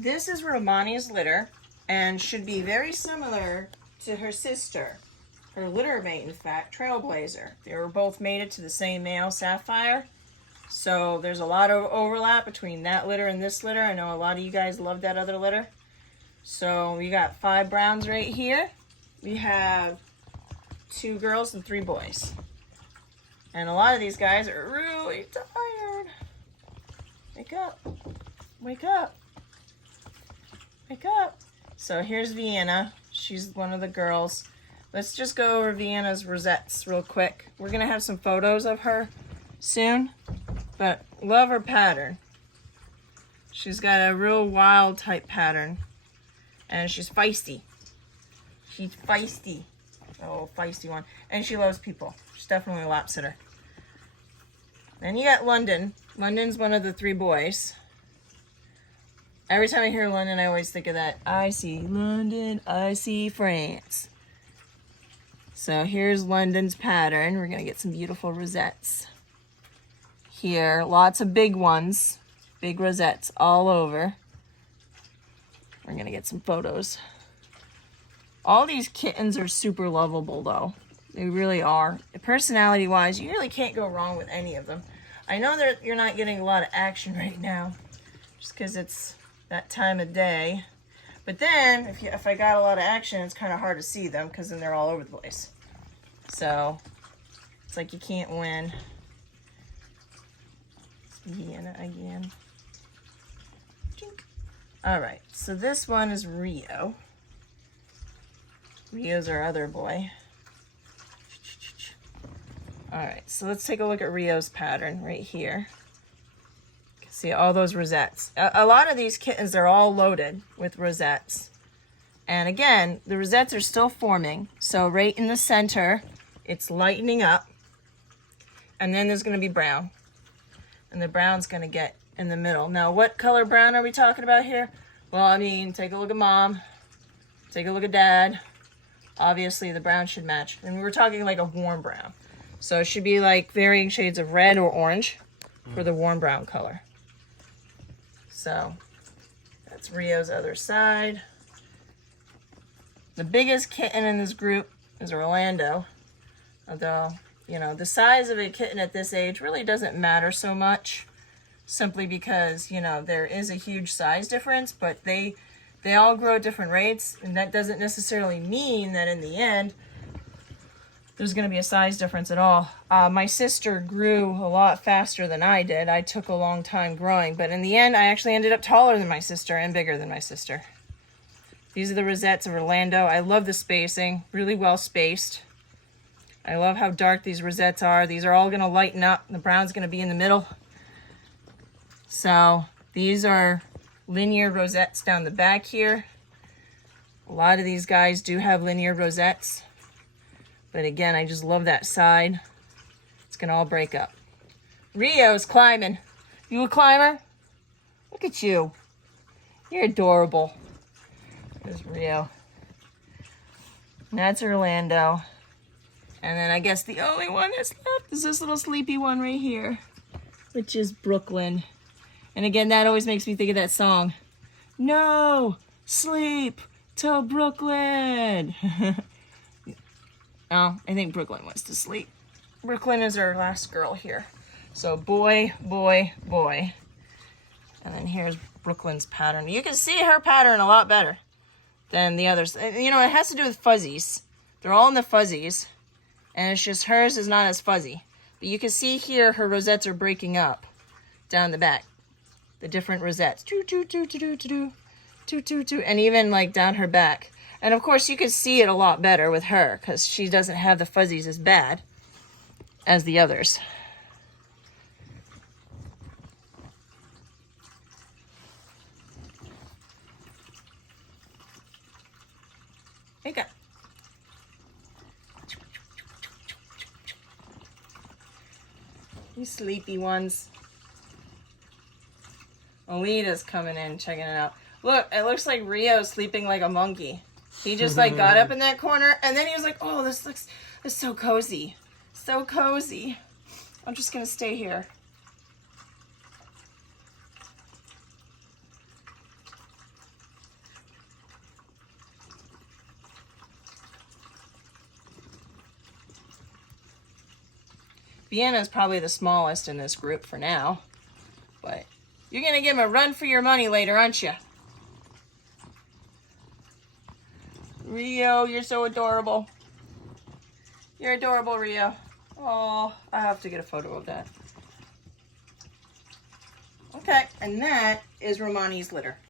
This is Romani's litter and should be very similar to her sister. Her litter mate, in fact, Trailblazer. They were both mated to the same male, Sapphire. So there's a lot of overlap between that litter and this litter. I know a lot of you guys love that other litter. So we got 5 browns right here. We have 2 girls and 3 boys. And a lot of these guys are really tired. Wake up. Wake up. Wake up. So here's Vienna. She's one of the girls. Let's just go over Vienna's rosettes real quick. We're going to have some photos of her soon. But love her pattern. She's got a real wild type pattern. And she's feisty. She's feisty. Oh, feisty one. And she loves people. She's definitely a lap sitter. Then you got London. London's one of the 3 boys. Every time I hear London, I always think of that. I see London, I see France. So here's London's pattern. We're going to get some beautiful rosettes. Here, lots of big ones. Big rosettes all over. We're going to get some photos. All these kittens are super lovable, though. They really are. Personality-wise, you really can't go wrong with any of them. I know that you're not getting a lot of action right now, just because it's that time of day. But then, if I got a lot of action, it's kind of hard to see them, because then they're all over the place. So, it's like you can't win. It's Vienna again. Alright, so this one is Rio. Rio's our other boy. Alright, so let's take a look at Rio's pattern right here. You can see all those rosettes. A lot of these kittens are all loaded with rosettes. And again, the rosettes are still forming. So right in the center, it's lightening up. And then there's going to be brown. And the brown's going to get in the middle. Now, what color brown are we talking about here? Well, I mean, take a look at Mom. Take a look at Dad. Obviously, the brown should match. And we're talking like a warm brown. So it should be like varying shades of red or orange for the warm brown color. So that's Rio's other side. The biggest kitten in this group is Orlando. Although, you know, the size of a kitten at this age really doesn't matter so much. Simply because, you know, there is a huge size difference, but they all grow at different rates. And that doesn't necessarily mean that in the end, there's going to be a size difference at all. My sister grew a lot faster than I did. I took a long time growing, but in the end, I actually ended up taller than my sister and bigger than my sister. These are the rosettes of Orlando. I love the spacing, really well spaced. I love how dark these rosettes are. These are all going to lighten up. The brown's going to be in the middle. So these are linear rosettes down the back here. A lot of these guys do have linear rosettes. But again, I just love that side. It's going to all break up. Rio's climbing. You a climber? Look at you. You're adorable. There's Rio. And that's Orlando. And then I guess the only one that's left is this little sleepy one right here, which is Brooklyn. And again, that always makes me think of that song. No, sleep till Brooklyn. Oh, I think Brooklyn wants to sleep. Brooklyn is our last girl here. So boy, boy, boy. And then here's Brooklyn's pattern. You can see her pattern a lot better than the others. You know, it has to do with fuzzies. They're all in the fuzzies. And it's just hers is not as fuzzy. But you can see here her rosettes are breaking up down the back. The different rosettes. And even like down her back. And of course you can see it a lot better with her because she doesn't have the fuzzies as bad as the others. Wake up. You sleepy ones. Alita's coming in, checking it out. Look, it looks like Rio's sleeping like a monkey. He just like got up in that corner and then he was like, oh, this is so cozy. So cozy. I'm just gonna stay here. Vienna is probably the smallest in this group for now. But you're going to give him a run for your money later, aren't you? Rio, you're so adorable. You're adorable, Rio. Oh, I have to get a photo of that. Okay, and that is Romani's litter.